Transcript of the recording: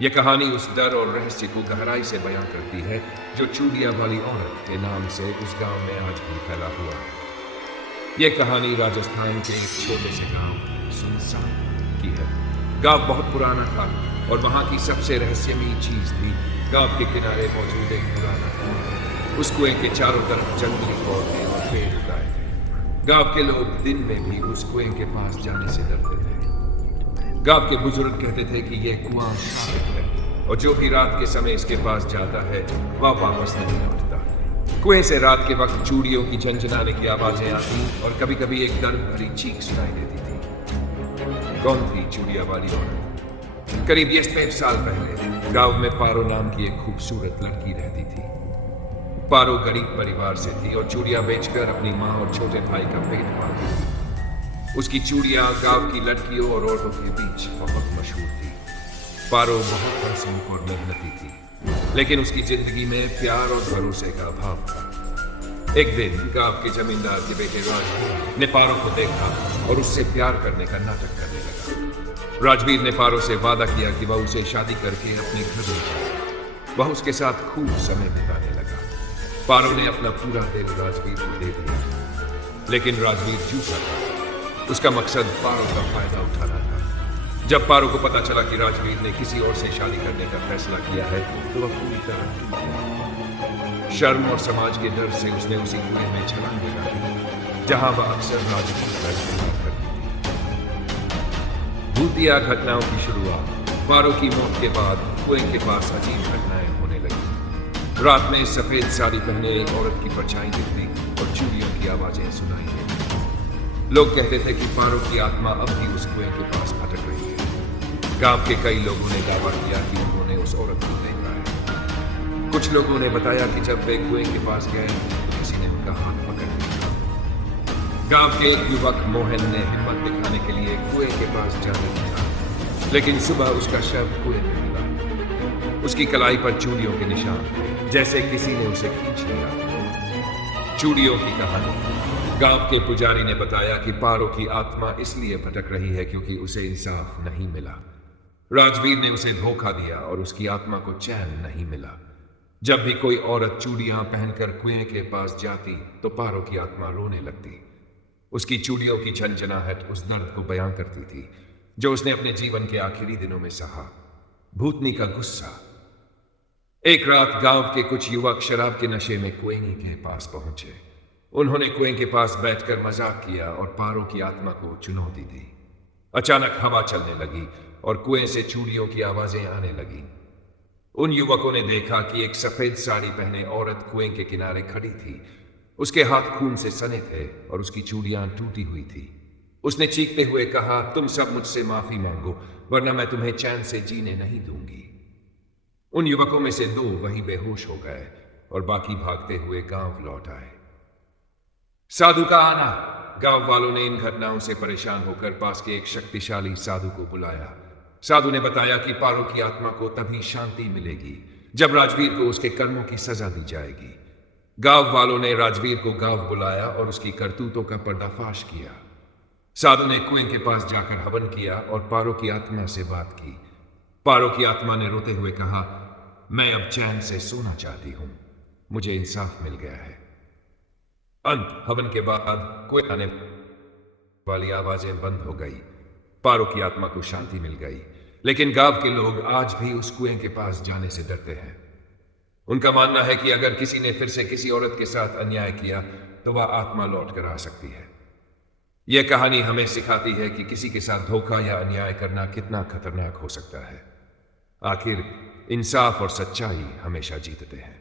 यह कहानी उस डर और रहस्य को गहराई से बयां करती है जो चूड़िया वाली औरत के नाम से उस गांव में आज भी फैला हुआ है। यह कहानी राजस्थान के एक छोटे से गांव सुनसान की है। गांव बहुत पुराना था और वहां की सबसे रहस्यमयी चीज थी गांव के किनारे मौजूद एक पुराना कुआं। उस कुएं के चारों तरफ जंगली पौधे और पेड़ उगाए थे। गांव के लोग दिन में भी उस कुएं के पास जाने से डरते थे। गांव के बुजुर्ग कहते थे कि यह कुआं शांत है और जो भी रात के समय इसके पास जाता है वह वापस नहीं लौटता। कुएं से रात के वक्त चूड़ियों की झनझनाने की आवाजें आती और कभी कभी एक दर्द भरी चीख सुनाई देती थी। कौन थी चूड़िया वाली औरत? करीब 65 साल पहले गांव में पारो नाम की एक खूबसूरत लड़की रहती थी। पारो गरीब परिवार से थी और चूड़िया बेचकर अपनी माँ और छोटे भाई का पेट पालती थी। उसकी चूड़ियां गांव की लड़कियों और औरतों के बीच बहुत मशहूर थी। पारो बहुत हंसमुख और मेहनती थी, लेकिन उसकी जिंदगी में प्यार और भरोसे का अभाव था। एक दिन गांव के जमींदार के बेटे राजवीर ने पारो को देखा और उससे प्यार करने का नाटक करने लगा। राजवीर ने पारो से वादा किया कि वह उसे शादी करके अपने घर ले जाए। वह उसके साथ खूब समय बिताने लगा। पारो ने अपना पूरा दिल राजवीर को दे दिया, लेकिन राजवीर झूठा था। उसका मकसद पारो का फायदा उठाना था। जब पारो को पता चला कि राजवीर ने किसी और से शादी करने का फैसला किया है तो वह पूरी तरह शर्म और समाज के डर से उसने उसी कुएं में छलांग लगा दी जहां वह अक्सर राजवीर करती थी। भूतिया घटनाओं की शुरुआत। पारो की मौत के बाद कुएं के पास अजीब घटनाएं होने लगी। रात में सफेद साड़ी पहने एक औरत की परछाई दिखती और चूड़ियों की आवाजें सुनाई देती। लोग कहते थे कि पारो की आत्मा अब भी उस कुएं के पास भटक रही है। गांव के कई लोगों ने दावा किया कि उन्होंने उस औरत को देखा है। कुछ लोगों ने बताया कि जब वे कुएं के पास गए तो किसी ने उनका हाथ पकड़ लिया। गांव के एक युवक मोहन ने हिम्मत दिखाने के लिए कुएं के पास जाने दिया, लेकिन सुबह उसका शव कुएं में मिला। उसकी कलाई पर चूड़ियों के निशान थे, जैसे किसी ने उसे खींच लिया। चूड़ियों की कहानी। गांव के पुजारी ने बताया कि पारो की आत्मा इसलिए भटक रही है क्योंकि उसे इंसाफ नहीं मिला। राजवीर ने उसे धोखा दिया और उसकी आत्मा को चैन नहीं मिला। जब भी कोई औरत चूड़ियां पहनकर कुएं के पास जाती तो पारो की आत्मा रोने लगती। उसकी चूड़ियों की झनझनाहट उस दर्द को बयां करती थी जो उसने अपने जीवन के आखिरी दिनों में सहा। भूतनी का गुस्सा। एक रात गांव के कुछ युवक शराब के नशे में कुएं के पास पहुंचे। उन्होंने कुएं के पास बैठकर मजाक किया और पारो की आत्मा को चुनौती दी। अचानक हवा चलने लगी और कुएं से चूड़ियों की आवाजें आने लगी। उन युवकों ने देखा कि एक सफेद साड़ी पहने औरत कुएं के किनारे खड़ी थी। उसके हाथ खून से सने थे और उसकी चूड़ियां टूटी हुई थी। उसने चीखते हुए कहा, तुम सब मुझसे माफी मांगो वरना मैं तुम्हें चैन से जीने नहीं दूंगी। उन युवकों में से 2 वहीं बेहोश हो गए और बाकी भागते हुए गांव लौट आए। साधु का आना। गांव वालों ने इन घटनाओं से परेशान होकर पास के एक शक्तिशाली साधु को बुलाया। साधु ने बताया कि पारो की आत्मा को तभी शांति मिलेगी जब राजवीर को उसके कर्मों की सजा दी जाएगी। गांव वालों ने राजवीर को गांव बुलाया और उसकी करतूतों का पर्दाफाश किया। साधु ने कुएं के पास जाकर हवन किया और पारो की आत्मा से बात की। पारो की आत्मा ने रोते हुए कहा, मैं अब चैन से सोना चाहती हूं, मुझे इंसाफ मिल गया है। अंत। हवन के बाद कुएं आने वाली आवाजें बंद हो गई। पारो की आत्मा को शांति मिल गई, लेकिन गांव के लोग आज भी उस कुएं के पास जाने से डरते हैं। उनका मानना है कि अगर किसी ने फिर से किसी औरत के साथ अन्याय किया तो वह आत्मा लौट कर आ सकती है। यह कहानी हमें सिखाती है कि किसी के साथ धोखा या अन्याय करना कितना खतरनाक हो सकता है। आखिर इंसाफ और सच्चाई हमेशा जीतते हैं।